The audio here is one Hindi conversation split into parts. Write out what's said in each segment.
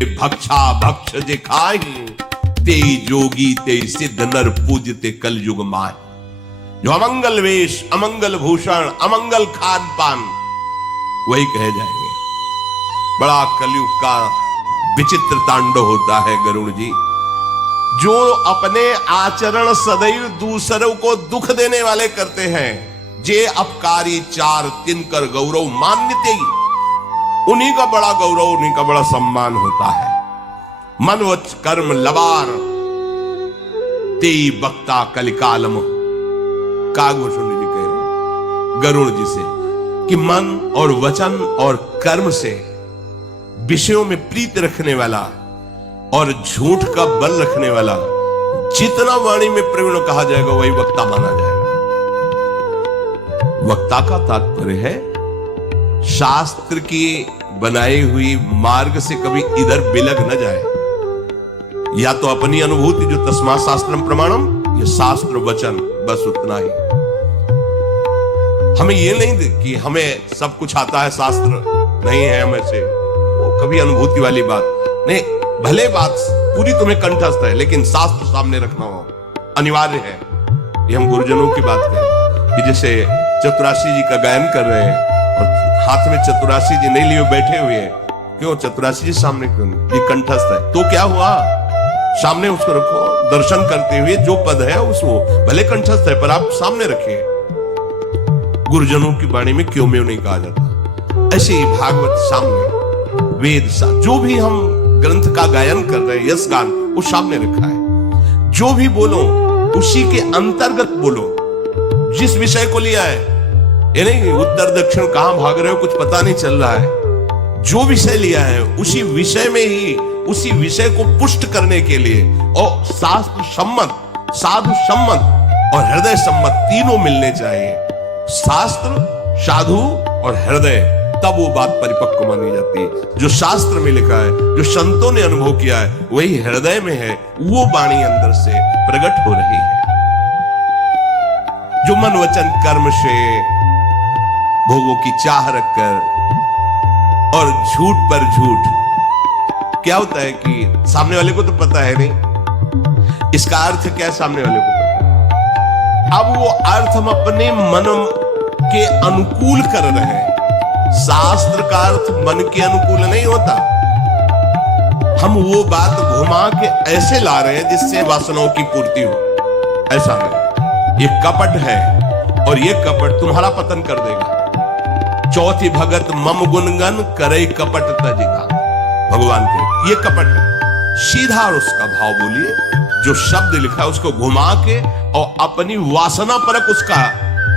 भक्षा भक्ष जे खाई, ते जोगी ते सिद्ध नर पूजते कल युग माय। जो अमंगल वेश, अमंगल भूषण, अमंगल खान पान, वही कहे जाएंगे। बड़ा कलयुग का विचित्र तांडव होता है गरुड़ जी। जो अपने आचरण सदैव दूसरों को दुख देने वाले करते हैं, जे अपकारी चार तिनकर गौरव मान्यते, उन्हीं का बड़ा गौरव, उन्हीं का बड़ा सम्मान होता है। मन वच कर्म लबार ते बक्ता कलिकालम, कागभूषण जी कह रहे हैं गरुड़ जी से कि मन और वचन और कर्म से विषयों में प्रीत रखने वाला और झूठ का बल रखने वाला जितना वाणी में प्रवीण कहा जाएगा वही वक्ता माना जाएगा। वक्ता का तात्पर्य है शास्त्र की बनाई हुई मार्ग से कभी इधर बिलग न जाए, या तो अपनी अनुभूति जो तस्मा शास्त्रम प्रमाणम, ये शास्त्र वचन, बस उतना ही। हमें ये नहीं कि हमें सब कुछ आता है, शास्त्र नहीं है हमें से, वो कभी अनुभूति वाली बात नहीं। भले बात पूरी तुम्हें कंठस्थ है, लेकिन शास्त्र सामने रखना हो अनिवार्य है। ये हम गुरुजनों की बात करें कि जैसे चतुराशी जी का गायन कर रहे हैं और हाथ में चतुराशी जी नहीं लिए बैठे हुए हैं, क्यों चतुराशी जी सामने क्यों? ये कंठस्थ है तो क्या हुआ, सामने उसको रखो, दर्शन करते हुए जो पद है उसको, भले कंठस्थ है पर आप सामने रखिए। गुरुजनों की वाणी में क्यों में नहीं कहा जाता। ऐसे ही भागवत सामने, वेद जो भी हम ग्रंथ का गायन कर रहे हैं, यश गान, वो सामने रखा है। जो भी बोलो उसी के अंतर्गत बोलो, जिस विषय को लिया है। ये नहीं उत्तर दक्षिण कहां भाग रहे हो कुछ पता नहीं चल रहा है। जो विषय लिया है उसी विषय में ही, उसी विषय को पुष्ट करने के लिए और शास्त्र सम्मत, साधु सम्मत और हृदय सम्मत तीनों मिलने चाहिए। शास्त्र, साधु और हृदय, तब वो बात परिपक्व मानी जाती है। जो शास्त्र में लिखा है, जो संतों ने अनुभव किया है, वही हृदय में है, वो वाणी अंदर से प्रकट हो रही है। जो मन वचन कर्म से भोगों की चाह रखकर और झूठ पर झूठ, क्या होता है कि सामने वाले को तो पता है नहीं इसका अर्थ क्या है, सामने वाले को पता है। अब वो अर्थ हम अपने मन के अनुकूल कर रहे हैं। शास्त्र का अर्थ मन के अनुकूल नहीं होता। हम वो बात घुमा के ऐसे ला रहे हैं जिससे वासनाओं की पूर्ति हो, ऐसा नहीं। ये कपट है और ये कपट तुम्हारा पतन कर देगा। चौथी भगत मम गुणगन करे कपट तजिगा, भगवान के ये कपट है। सीधा और उसका भाव बोलिए, जो शब्द लिखा है उसको घुमा के और अपनी वासना परक उसका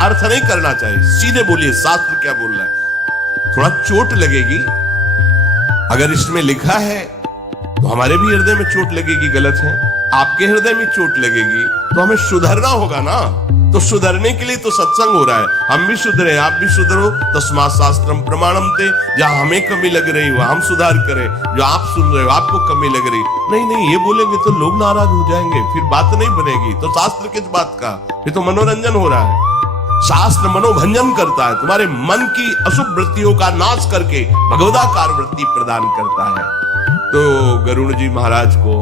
अर्थ नहीं करना चाहिए। सीधे बोलिए शास्त्र क्या बोल रहा है। थोड़ा चोट लगेगी अगर इसमें लिखा है तो हमारे भी हृदय में चोट लगेगी, गलत है। आपके हृदय में चोट लगेगी तो हमें सुधरना होगा ना। तो सुधरने के लिए तो सत्संग हो रहा है, हम भी सुधरे, आप भी सुधरो। तस्मात् शास्त्रम प्रमाणम ते, जहां हमें कमी लग रही वहां हम सुधार करें। जो आप सुन रहे हो आपको कमी लग रही, नहीं ये बोलेंगे तो लोग नाराज हो जाएंगे, फिर बात नहीं बनेगी। तो शास्त्र किस बात का, ये तो मनोरंजन हो रहा है। शास्त्र मनोभंजन करता है, तुम्हारे मन की अशुभ वृत्तियों का नाश करके भगवदाकार वृत्ति प्रदान करता है। तो गरुड़ जी महाराज को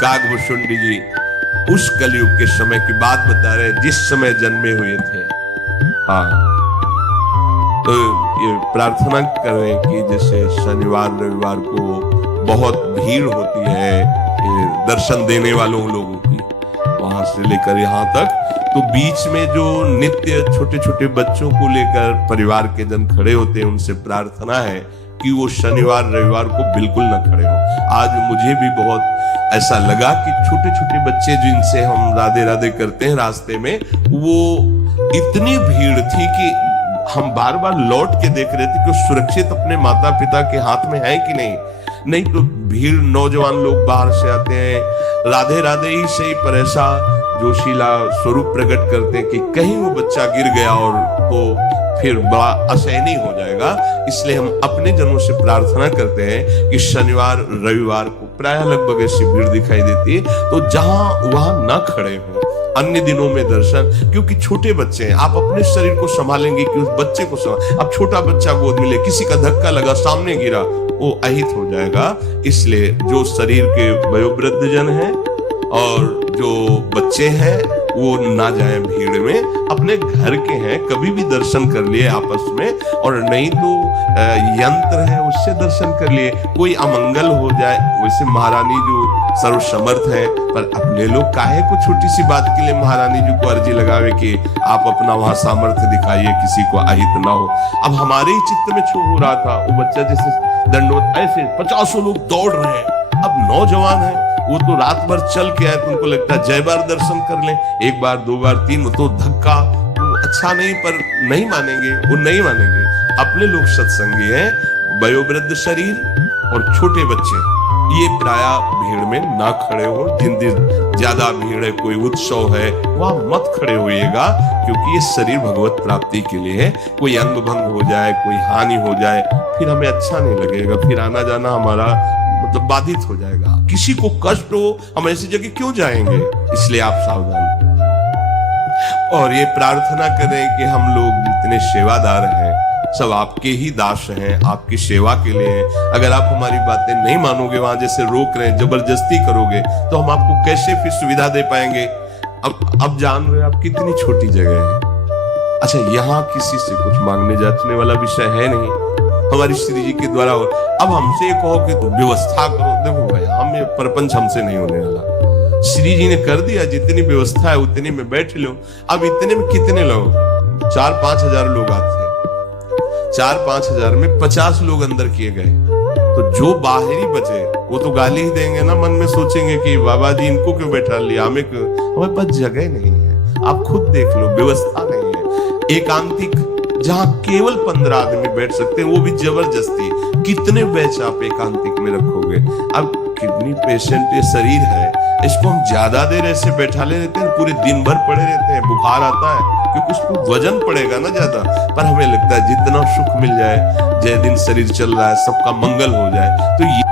कागभूषण जी उस कलयुग के समय की बात बता रहे जिस समय जन्मे हुए थे। हाँ, तो ये प्रार्थना कर रहे हैं कि जैसे शनिवार रविवार को बहुत भीड़ होती है दर्शन देने वालों लोगों की, वहां से लेकर यहाँ तक, तो बीच में जो नित्य छोटे छोटे बच्चों को लेकर परिवार के जन खड़े होते हैं, उनसे प्रार्थना है कि वो शनिवार रविवार को बिल्कुल न खड़े हो। आज मुझे भी बहुत ऐसा लगा कि छोटे छोटे बच्चे जिनसे हम राधे राधे करते हैं रास्ते में, वो इतनी भीड़ थी कि हम बार बार लौट के देख रहे थे कि सुरक्षित अपने माता पिता के हाथ में है कि नहीं तो भीड़, नौजवान लोग बाहर से आते हैं राधे राधे ही सही, पर ऐसा जोशीला स्वरूप प्रकट करते हैं कि कहीं वो बच्चा गिर गया और तो फिर बड़ा असहनीय हो जाएगा। इसलिए हम अपने जनों से प्रार्थना करते हैं कि शनिवार रविवार को प्रायः लगभग ऐसी भीड़ दिखाई देती है, तो जहां वहां ना खड़े हो, अन्य दिनों में दर्शन, क्योंकि छोटे बच्चे हैं, आप अपने शरीर को संभालेंगे कि उस बच्चे को संभाल। अब छोटा बच्चा गोद में ले, किसी का धक्का लगा, सामने गिरा, वो अहित हो जाएगा। इसलिए जो शरीर के वयोवृद्ध जन हैं और जो बच्चे हैं वो ना जाएं भीड़ में, अपने घर के हैं कभी भी दर्शन कर लिए आपस में, और नहीं तो यंत्र है उससे दर्शन कर लिए। कोई अमंगल हो जाए, वैसे महारानी जो सर्वसमर्थ है, पर अपने लोग काहे को छोटी सी बात के लिए महारानी जी को अर्जी लगावे कि आप अपना वहां सामर्थ्य दिखाइए, किसी को अहित ना हो। अब हमारे ही चित्त में छू हो रहा था, वो बच्चा जैसे दंडवत, ऐसे 50 लोग दौड़ रहे हैं, अब नौजवान है, वो तो रात भर चल के आए, तो उनको लगता है जय बार दर्शन कर लें, एक बार, दो बार, तीन, तो धक्का अच्छा नहीं, पर नहीं मानेंगे, वो नहीं मानेंगे। अपने लोग सत्संगी हैं, वयोवृद्ध शरीर और छोटे बच्चे, ये प्राय भीड़ में ना खड़े हो। जिन दिन ज्यादा भीड़ है, कोई उत्सव है, वहां मत खड़े होइएगा, क्योंकि ये शरीर भगवत प्राप्ति के लिए है। कोई अंग भंग हो जाए, कोई हानि हो जाए, फिर हमें अच्छा नहीं लगेगा, फिर आना जाना हमारा मतलब बाधित हो जाएगा। किसी को कष्ट हो, हम ऐसी जगह क्यों जाएंगे? इसलिए आप सावधान। और ये प्रार्थना करें कि हम लोग जितने सेवादार हैं सब आपके ही दास हैं, आपकी सेवा के लिए हैं। अगर आप हमारी बातें नहीं मानोगे, वहां जैसे रोक रहे हैं, जबरदस्ती करोगे, तो हम आपको कैसे फिर सुविधा दे पाएंगे? अब जान रहे आप कितनी छोटी जगह है। अच्छा, यहाँ किसी से कुछ मांगने जांचने वाला विषय है नहीं, हमारी श्री जी के द्वारा। अब हमसे ये कहो कि तो व्यवस्था करो, देखो भाई, हमें परपंच हमसे नहीं होने वाला। श्री जी ने कर दिया, जितनी व्यवस्था है उतनी में बैठ लो। अब इतने में कितने लोग? 4-5 हजार लोग आते हैं, 4-5 हजार में 50 लोग अंदर किए गए, तो जो बाहरी बचे वो तो गाली ही देंगे ना, मन में सोचेंगे कि बाबा जी इनको क्यों बैठा लिया, हमें क्यों? हमारे पास जगह नहीं है। आप खुद देख लो, व्यवस्था नहीं है। एकांतिक जहां केवल 15 आदमी बैठ सकते हैं, वो भी जबरदस्ती। कितने बैच आप एकांतिक में रखोगे? अब किडनी पेशेंट ये शरीर है, इसको हम ज्यादा देर ऐसे बैठा ले रहते हैं, पूरे दिन भर पड़े रहते हैं, बुखार आता है, क्योंकि उसको वजन पड़ेगा ना ज्यादा। पर हमें लगता है जितना सुख मिल जाए, जय दिन शरीर चल रहा है, सबका मंगल हो जाए, तो ये